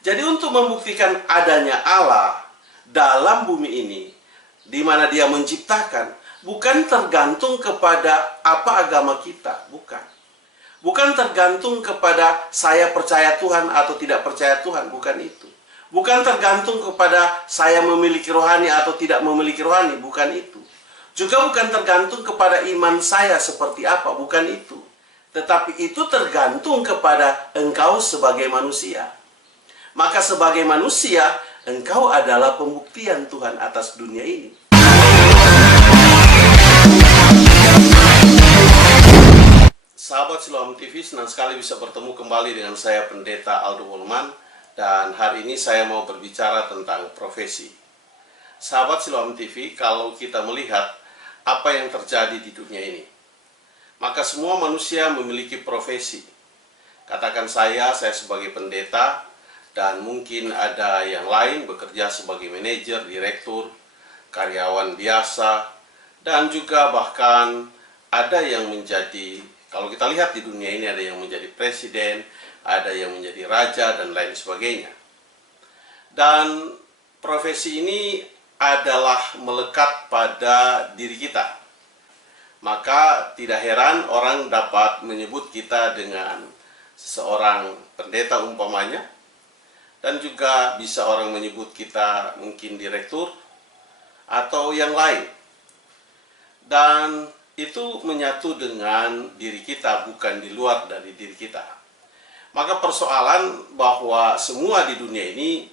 Jadi untuk membuktikan adanya Allah dalam bumi ini, di mana Dia menciptakan, bukan tergantung kepada apa agama kita, bukan. Bukan tergantung kepada saya percaya Tuhan atau tidak percaya Tuhan, bukan itu. Bukan tergantung kepada saya memiliki rohani atau tidak memiliki rohani, bukan itu. Juga bukan tergantung kepada iman saya seperti apa, bukan itu. Tetapi itu tergantung kepada engkau sebagai manusia. Maka sebagai manusia, engkau adalah pembuktian Tuhan atas dunia ini. Sahabat Siloam TV, senang sekali bisa bertemu kembali dengan saya Pendeta Aldo Wolman. Dan hari ini saya mau berbicara tentang profesi. Sahabat Siloam TV, kalau kita melihat apa yang terjadi di dunia ini, maka semua manusia memiliki profesi. Katakan saya sebagai pendeta, dan mungkin ada yang lain bekerja sebagai manajer, direktur, karyawan biasa, dan juga bahkan ada yang menjadi, kalau kita lihat di dunia ini, ada yang menjadi presiden, ada yang menjadi raja, dan lain sebagainya. Dan profesi ini adalah melekat pada diri kita. Maka tidak heran orang dapat menyebut kita dengan seorang pendeta umpamanya, dan juga bisa orang menyebut kita mungkin direktur atau yang lain. Dan itu menyatu dengan diri kita, bukan di luar dari diri kita. Maka persoalan bahwa semua di dunia ini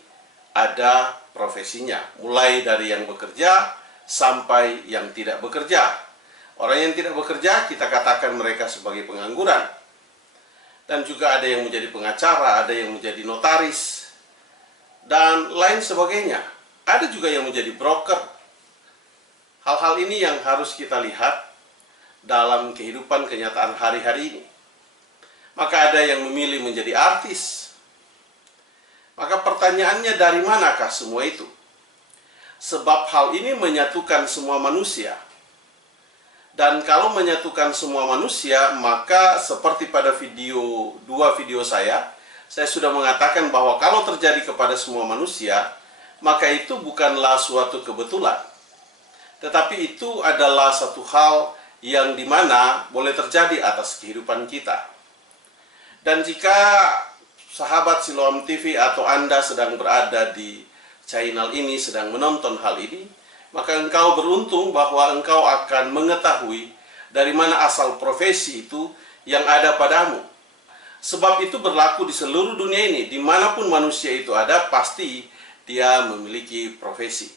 ada profesinya, mulai dari yang bekerja sampai yang tidak bekerja. Orang yang tidak bekerja, kita katakan mereka sebagai pengangguran. Dan juga ada yang menjadi pengacara, ada yang menjadi notaris, dan lain sebagainya. Ada juga yang menjadi broker. Hal-hal ini yang harus kita lihat dalam kehidupan kenyataan hari-hari ini. Maka ada yang memilih menjadi artis. Maka pertanyaannya, dari manakah semua itu? Sebab hal ini menyatukan semua manusia. Dan kalau menyatukan semua manusia, maka seperti pada dua video saya sudah mengatakan bahwa kalau terjadi kepada semua manusia, maka itu bukanlah suatu kebetulan. Tetapi itu adalah satu hal yang dimana boleh terjadi atas kehidupan kita. Dan jika sahabat Siloam TV atau Anda sedang berada di channel ini, sedang menonton hal ini, maka engkau beruntung bahwa engkau akan mengetahui dari mana asal profesi itu yang ada padamu. Sebab itu berlaku di seluruh dunia ini, dimanapun manusia itu ada, pasti dia memiliki profesi.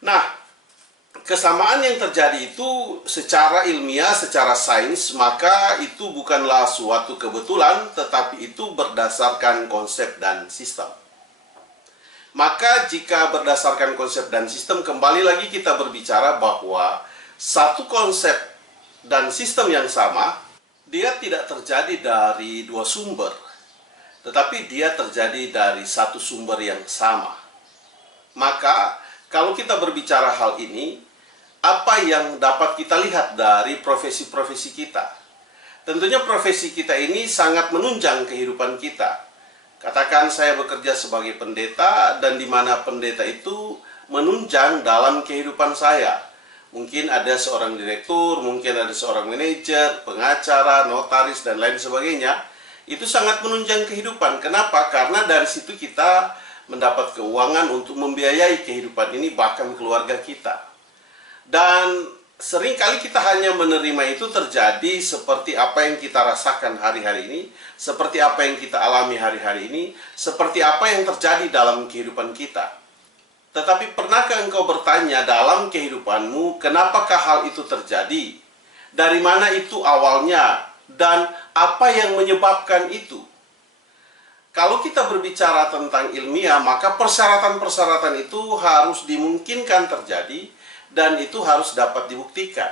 Nah, kesamaan yang terjadi itu secara ilmiah, secara sains, maka itu bukanlah suatu kebetulan, tetapi itu berdasarkan konsep dan sistem. Maka jika berdasarkan konsep dan sistem, kembali lagi kita berbicara bahwa satu konsep dan sistem yang sama, dia tidak terjadi dari dua sumber, tetapi dia terjadi dari satu sumber yang sama. Maka kalau kita berbicara hal ini, apa yang dapat kita lihat dari profesi-profesi kita? Tentunya profesi kita ini sangat menunjang kehidupan kita. Katakan saya bekerja sebagai pendeta, dan di mana pendeta itu menunjang dalam kehidupan saya. Mungkin ada seorang direktur, mungkin ada seorang manajer, pengacara, notaris, dan lain sebagainya. Itu sangat menunjang kehidupan. Kenapa? Karena dari situ kita mendapat keuangan untuk membiayai kehidupan ini, bahkan keluarga kita. Dan seringkali kita hanya menerima itu terjadi seperti apa yang kita rasakan hari-hari ini, seperti apa yang kita alami hari-hari ini, seperti apa yang terjadi dalam kehidupan kita. Tetapi pernahkah engkau bertanya dalam kehidupanmu, kenapakah hal itu terjadi? Dari mana itu awalnya? Dan apa yang menyebabkan itu? Kalau kita berbicara tentang ilmiah, maka persyaratan-persyaratan itu harus dimungkinkan terjadi, dan itu harus dapat dibuktikan.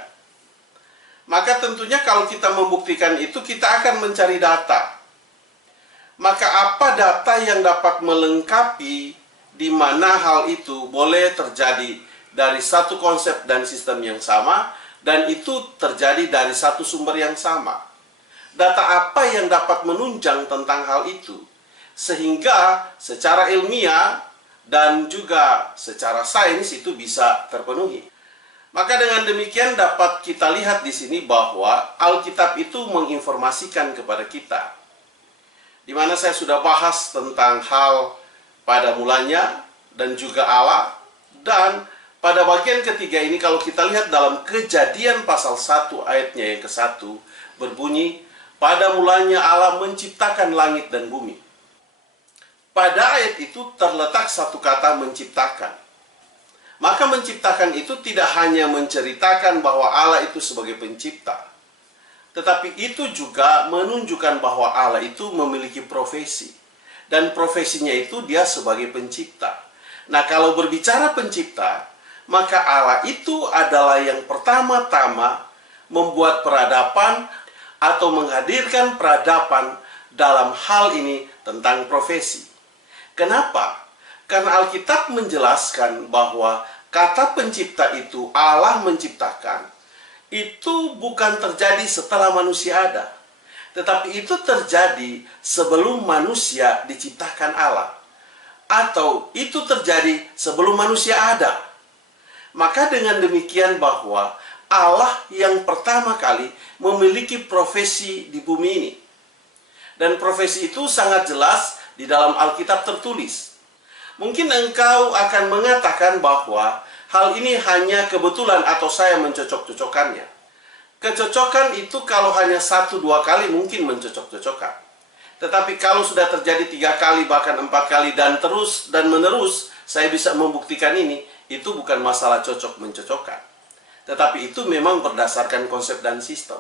Maka tentunya kalau kita membuktikan itu, kita akan mencari data. Maka apa data yang dapat melengkapi di mana hal itu boleh terjadi dari satu konsep dan sistem yang sama, dan itu terjadi dari satu sumber yang sama? Data apa yang dapat menunjang tentang hal itu? sehingga secara ilmiah dan juga secara sains itu bisa terpenuhi. Maka dengan demikian dapat kita lihat di sini bahwa Alkitab itu menginformasikan kepada kita, di mana saya sudah bahas tentang hal pada mulanya dan juga Allah. Dan pada bagian ketiga ini kalau kita lihat dalam Kejadian pasal 1 ayatnya yang ke-1 berbunyi, pada mulanya Allah menciptakan langit dan bumi. Pada ayat itu terletak satu kata menciptakan. Maka menciptakan itu tidak hanya menceritakan bahwa Allah itu sebagai pencipta, tetapi itu juga menunjukkan bahwa Allah itu memiliki profesi. Dan profesinya itu dia sebagai pencipta. Nah, kalau berbicara pencipta, maka Allah itu adalah yang pertama-tama membuat peradaban atau menghadirkan peradaban dalam hal ini tentang profesi. Kenapa? Karena Alkitab menjelaskan bahwa kata pencipta itu, Allah menciptakan, itu bukan terjadi setelah manusia ada, tetapi itu terjadi sebelum manusia diciptakan Allah, atau itu terjadi sebelum manusia ada. Maka dengan demikian bahwa Allah yang pertama kali memiliki profesi di bumi ini. Dan profesi itu sangat jelas di dalam Alkitab tertulis. Mungkin engkau akan mengatakan bahwa hal ini hanya kebetulan atau saya mencocok-cocokkannya. Kecocokan itu kalau hanya 1-2 kali mungkin mencocok-cocokkan. Tetapi kalau sudah terjadi 3 kali bahkan 4 kali dan terus dan menerus, saya bisa membuktikan ini, itu bukan masalah cocok-mencocokkan. Tetapi itu memang berdasarkan konsep dan sistem.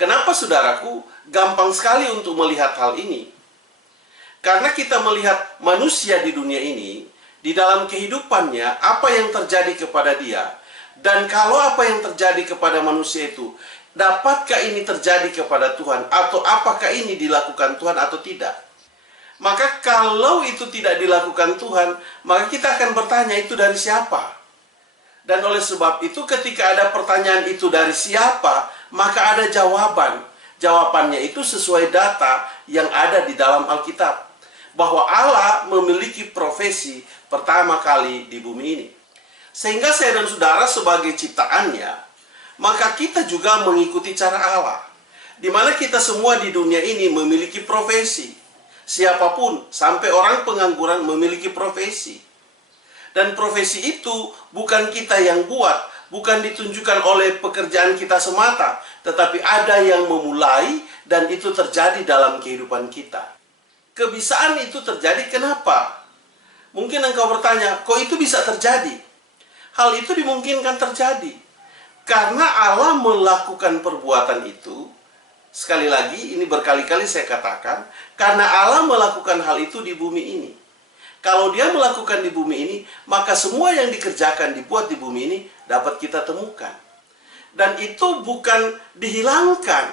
Kenapa saudaraku gampang sekali untuk melihat hal ini? Karena kita melihat manusia di dunia ini, di dalam kehidupannya, apa yang terjadi kepada dia. Dan kalau apa yang terjadi kepada manusia itu, dapatkah ini terjadi kepada Tuhan? Atau apakah ini dilakukan Tuhan atau tidak? Maka kalau itu tidak dilakukan Tuhan, maka kita akan bertanya itu dari siapa? Dan oleh sebab itu ketika ada pertanyaan itu dari siapa, maka ada jawaban. Jawabannya itu sesuai data yang ada di dalam Alkitab. Bahwa Allah memiliki profesi pertama kali di bumi ini. Sehingga saya dan saudara sebagai ciptaannya, maka kita juga mengikuti cara Allah. Di mana kita semua di dunia ini memiliki profesi. Siapapun, sampai orang pengangguran memiliki profesi. Dan profesi itu bukan kita yang buat, bukan ditunjukkan oleh pekerjaan kita semata, tetapi ada yang memulai dan itu terjadi dalam kehidupan kita. Kebisaan itu terjadi kenapa? Mungkin engkau bertanya, kok itu bisa terjadi? Hal itu dimungkinkan terjadi karena Allah melakukan perbuatan itu. Sekali lagi, ini berkali-kali saya katakan, karena Allah melakukan hal itu di bumi ini. Kalau dia melakukan di bumi ini, maka semua yang dikerjakan, dibuat di bumi ini, dapat kita temukan. Dan itu bukan dihilangkan,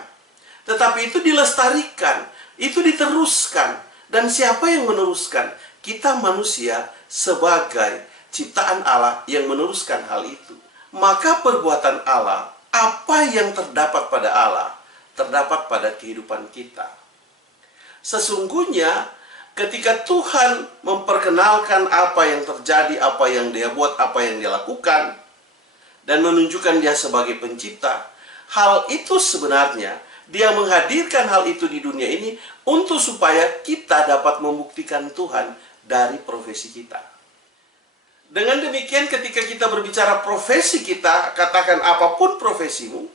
tetapi itu dilestarikan, itu diteruskan. Dan siapa yang meneruskan? Kita manusia sebagai ciptaan Allah yang meneruskan hal itu. Maka perbuatan Allah, apa yang terdapat pada Allah, terdapat pada kehidupan kita. Sesungguhnya, ketika Tuhan memperkenalkan apa yang terjadi, apa yang dia buat, apa yang dia lakukan, dan menunjukkan dia sebagai pencipta, hal itu sebenarnya dia menghadirkan hal itu di dunia ini untuk supaya kita dapat membuktikan Tuhan dari profesi kita. Dengan demikian ketika kita berbicara profesi kita, katakan apapun profesimu,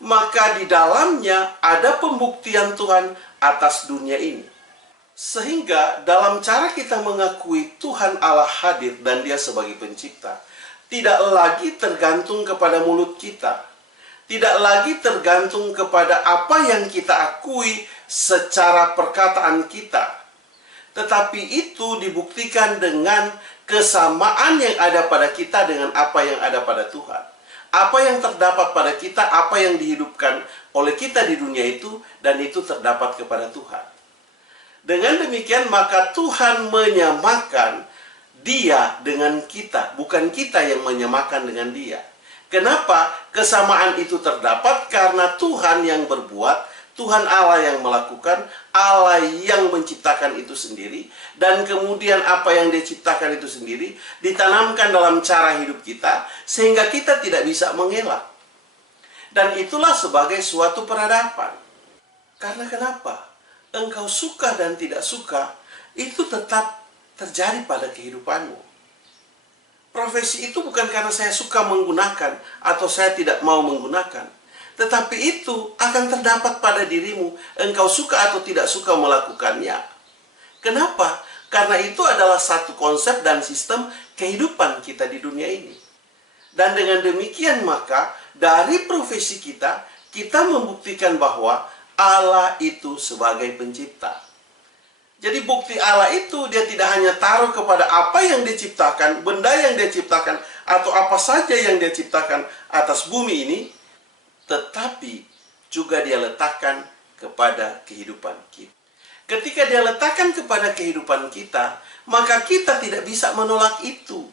maka di dalamnya ada pembuktian Tuhan atas dunia ini. Sehingga dalam cara kita mengakui Tuhan Allah hadir dan dia sebagai pencipta, tidak lagi tergantung kepada mulut kita. Tidak lagi tergantung kepada apa yang kita akui secara perkataan kita. Tetapi itu dibuktikan dengan kesamaan yang ada pada kita dengan apa yang ada pada Tuhan. Apa yang terdapat pada kita, apa yang dihidupkan oleh kita di dunia itu, dan itu terdapat kepada Tuhan. Dengan demikian maka Tuhan menyamakan dia dengan kita, bukan kita yang menyamakan dengan dia. Kenapa kesamaan itu terdapat? Karena Tuhan yang berbuat, Tuhan Allah yang melakukan, Allah yang menciptakan itu sendiri, dan kemudian apa yang Dia ciptakan itu sendiri ditanamkan dalam cara hidup kita, sehingga kita tidak bisa mengelak. Dan itulah sebagai suatu peradaban. Karena kenapa? Engkau suka dan tidak suka, itu tetap terjadi pada kehidupanmu. Profesi itu bukan karena saya suka menggunakan atau saya tidak mau menggunakan, tetapi itu akan terdapat pada dirimu, engkau suka atau tidak suka melakukannya. Kenapa? Karena itu adalah satu konsep dan sistem kehidupan kita di dunia ini. Dan dengan demikian maka, dari profesi kita, kita membuktikan bahwa Allah itu sebagai pencipta. Jadi bukti Allah itu, Dia tidak hanya taruh kepada apa yang diciptakan, benda yang Dia ciptakan, atau apa saja yang Dia ciptakan atas bumi ini, tetapi juga Dia letakkan kepada kehidupan kita. Ketika Dia letakkan kepada kehidupan kita, maka kita tidak bisa menolak itu.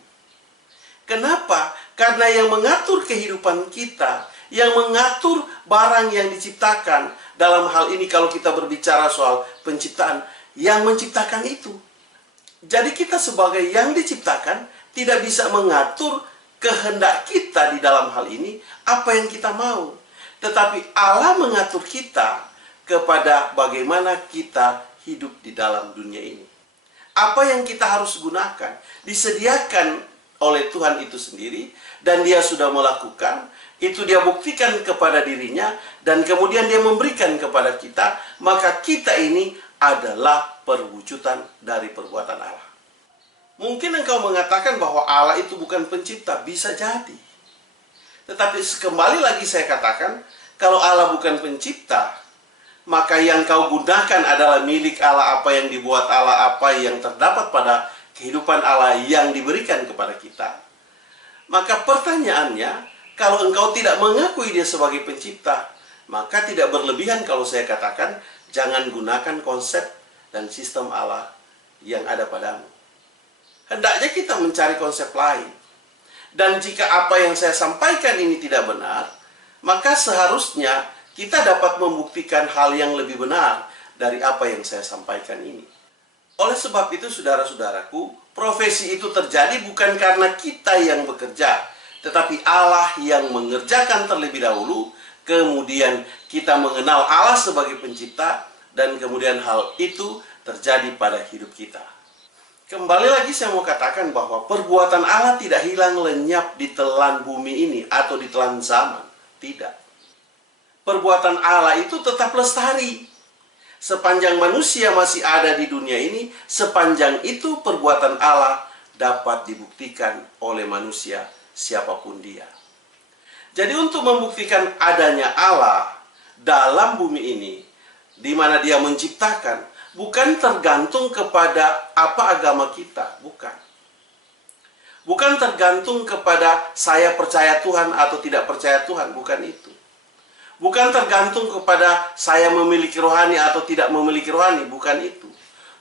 Kenapa? Karena yang mengatur kehidupan kita, yang mengatur barang yang diciptakan, dalam hal ini kalau kita berbicara soal penciptaan, yang menciptakan itu. Jadi kita sebagai yang diciptakan, tidak bisa mengatur kehendak kita di dalam hal ini, apa yang kita mau. Tetapi Allah mengatur kita kepada bagaimana kita hidup di dalam dunia ini. Apa yang kita harus gunakan, disediakan oleh Tuhan itu sendiri, dan Dia sudah melakukan, itu Dia buktikan kepada dirinya, dan kemudian Dia memberikan kepada kita, maka kita ini adalah perwujudan dari perbuatan Allah. Mungkin engkau mengatakan bahwa Allah itu bukan pencipta, bisa jadi. Tetapi kembali lagi saya katakan, kalau Allah bukan pencipta, maka yang kau gunakan adalah milik Allah, apa yang dibuat Allah, apa yang terdapat pada kehidupan Allah yang diberikan kepada kita. Maka pertanyaannya, kalau engkau tidak mengakui Dia sebagai pencipta, maka tidak berlebihan kalau saya katakan, jangan gunakan konsep dan sistem Allah yang ada padamu. Hendaknya kita mencari konsep lain. Dan jika apa yang saya sampaikan ini tidak benar, maka seharusnya kita dapat membuktikan hal yang lebih benar dari apa yang saya sampaikan ini. Oleh sebab itu, saudara-saudaraku, profesi itu terjadi bukan karena kita yang bekerja, tetapi Allah yang mengerjakan terlebih dahulu, kemudian kita mengenal Allah sebagai pencipta, dan kemudian hal itu terjadi pada hidup kita. Kembali lagi saya mau katakan bahwa perbuatan Allah tidak hilang lenyap di telan bumi ini atau di telan zaman. Tidak. Perbuatan Allah itu tetap lestari. Sepanjang manusia masih ada di dunia ini, sepanjang itu perbuatan Allah dapat dibuktikan oleh manusia siapapun dia. Jadi untuk membuktikan adanya Allah dalam bumi ini, di mana Dia menciptakan, bukan tergantung kepada apa agama kita, bukan. Bukan tergantung kepada saya percaya Tuhan atau tidak percaya Tuhan, bukan itu. Bukan tergantung kepada saya memiliki rohani atau tidak memiliki rohani, bukan itu.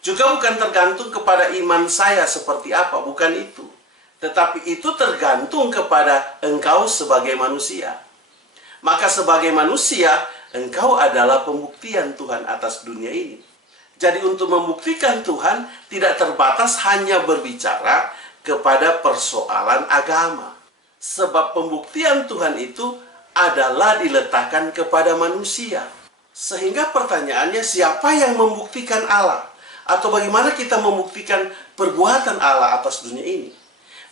Juga bukan tergantung kepada iman saya seperti apa, bukan itu. Tetapi itu tergantung kepada engkau sebagai manusia. Maka sebagai manusia, engkau adalah pembuktian Tuhan atas dunia ini. Jadi untuk membuktikan Tuhan tidak terbatas hanya berbicara kepada persoalan agama. Sebab pembuktian Tuhan itu adalah diletakkan kepada manusia. Sehingga pertanyaannya, siapa yang membuktikan Allah? Atau bagaimana kita membuktikan perbuatan Allah atas dunia ini?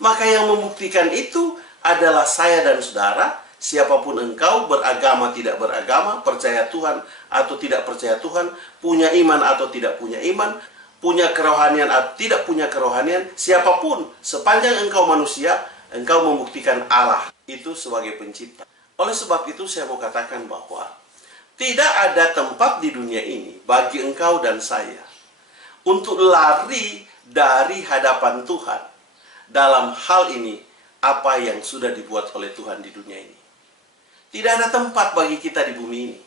Maka yang membuktikan itu adalah saya dan saudara, siapapun engkau, beragama tidak beragama, percaya Tuhan atau tidak percaya Tuhan, punya iman atau tidak punya iman, punya kerohanian atau tidak punya kerohanian, siapapun, sepanjang engkau manusia, engkau membuktikan Allah itu sebagai pencipta. Oleh sebab itu saya mau katakan bahwa tidak ada tempat di dunia ini bagi engkau dan saya untuk lari dari hadapan Tuhan dalam hal ini apa yang sudah dibuat oleh Tuhan di dunia ini. Tidak ada tempat bagi kita di bumi ini.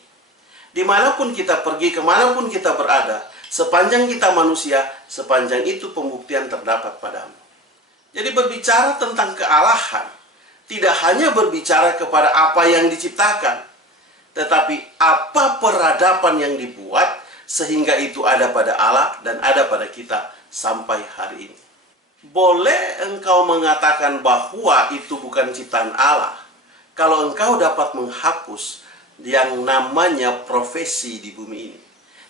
Dimanapun kita pergi, kemanapun kita berada, sepanjang kita manusia, sepanjang itu pembuktian terdapat padamu. Jadi berbicara tentang kealahan, tidak hanya berbicara kepada apa yang diciptakan, tetapi apa peradaban yang dibuat sehingga itu ada pada Allah dan ada pada kita sampai hari ini. Boleh engkau mengatakan bahwa itu bukan ciptaan Allah kalau engkau dapat menghapus yang namanya profesi di bumi ini.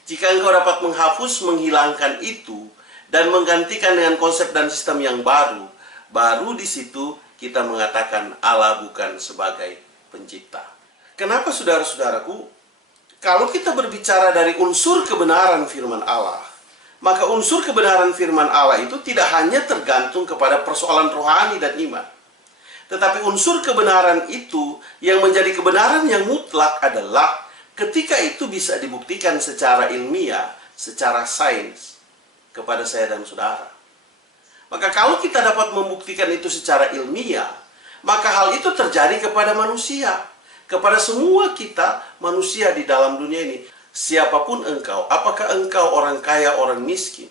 Jika engkau dapat menghapus, menghilangkan itu dan menggantikan dengan konsep dan sistem yang baru, baru di situ kita mengatakan Allah bukan sebagai pencipta. Kenapa saudara-saudaraku? Kalau kita berbicara dari unsur kebenaran firman Allah, maka unsur kebenaran firman Allah itu tidak hanya tergantung kepada persoalan rohani dan iman. Tetapi unsur kebenaran itu yang menjadi kebenaran yang mutlak adalah ketika itu bisa dibuktikan secara ilmiah, secara sains kepada saya dan saudara. Maka kalau kita dapat membuktikan itu secara ilmiah, maka hal itu terjadi kepada manusia. Kepada semua kita manusia di dalam dunia ini. Siapapun engkau, apakah engkau orang kaya, orang miskin,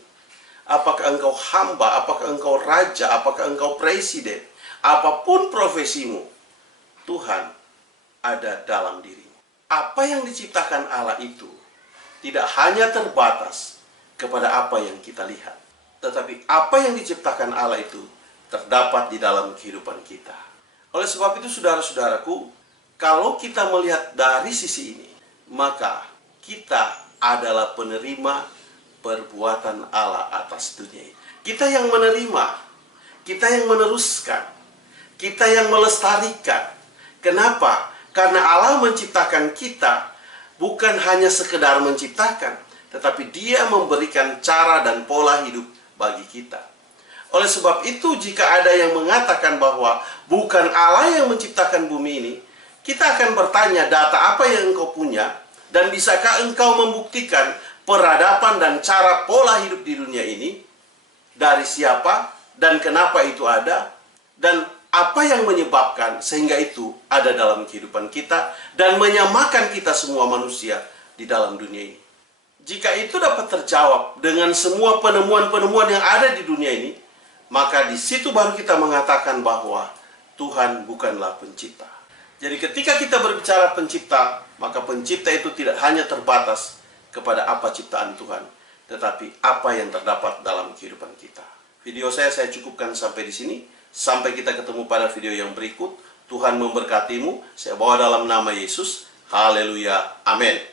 apakah engkau hamba, apakah engkau raja, apakah engkau presiden, apapun profesimu, Tuhan ada dalam dirimu. Apa yang diciptakan Allah itu tidak hanya terbatas kepada apa yang kita lihat, tetapi apa yang diciptakan Allah itu terdapat di dalam kehidupan kita. Oleh sebab itu saudara-saudaraku, kalau kita melihat dari sisi ini, maka kita adalah penerima perbuatan Allah atas dunia ini. Kita yang menerima, kita yang meneruskan, kita yang melestarikan. Kenapa? Karena Allah menciptakan kita bukan hanya sekedar menciptakan, tetapi Dia memberikan cara dan pola hidup bagi kita. Oleh sebab itu, jika ada yang mengatakan bahwa bukan Allah yang menciptakan bumi ini, kita akan bertanya, data apa yang engkau punya? Dan bisakah engkau membuktikan peradaban dan cara pola hidup di dunia ini? Dari siapa dan kenapa itu ada? Dan apa yang menyebabkan sehingga itu ada dalam kehidupan kita dan menyamakan kita semua manusia di dalam dunia ini? Jika itu dapat terjawab dengan semua penemuan-penemuan yang ada di dunia ini, maka di situ baru kita mengatakan bahwa Tuhan bukanlah pencipta. Jadi ketika kita berbicara pencipta, maka pencipta itu tidak hanya terbatas kepada apa ciptaan Tuhan, tetapi apa yang terdapat dalam kehidupan kita. Video saya cukupkan sampai di sini. Sampai kita ketemu pada video yang berikut. Tuhan memberkatimu. Saya bawa dalam nama Yesus. Haleluya. Amin.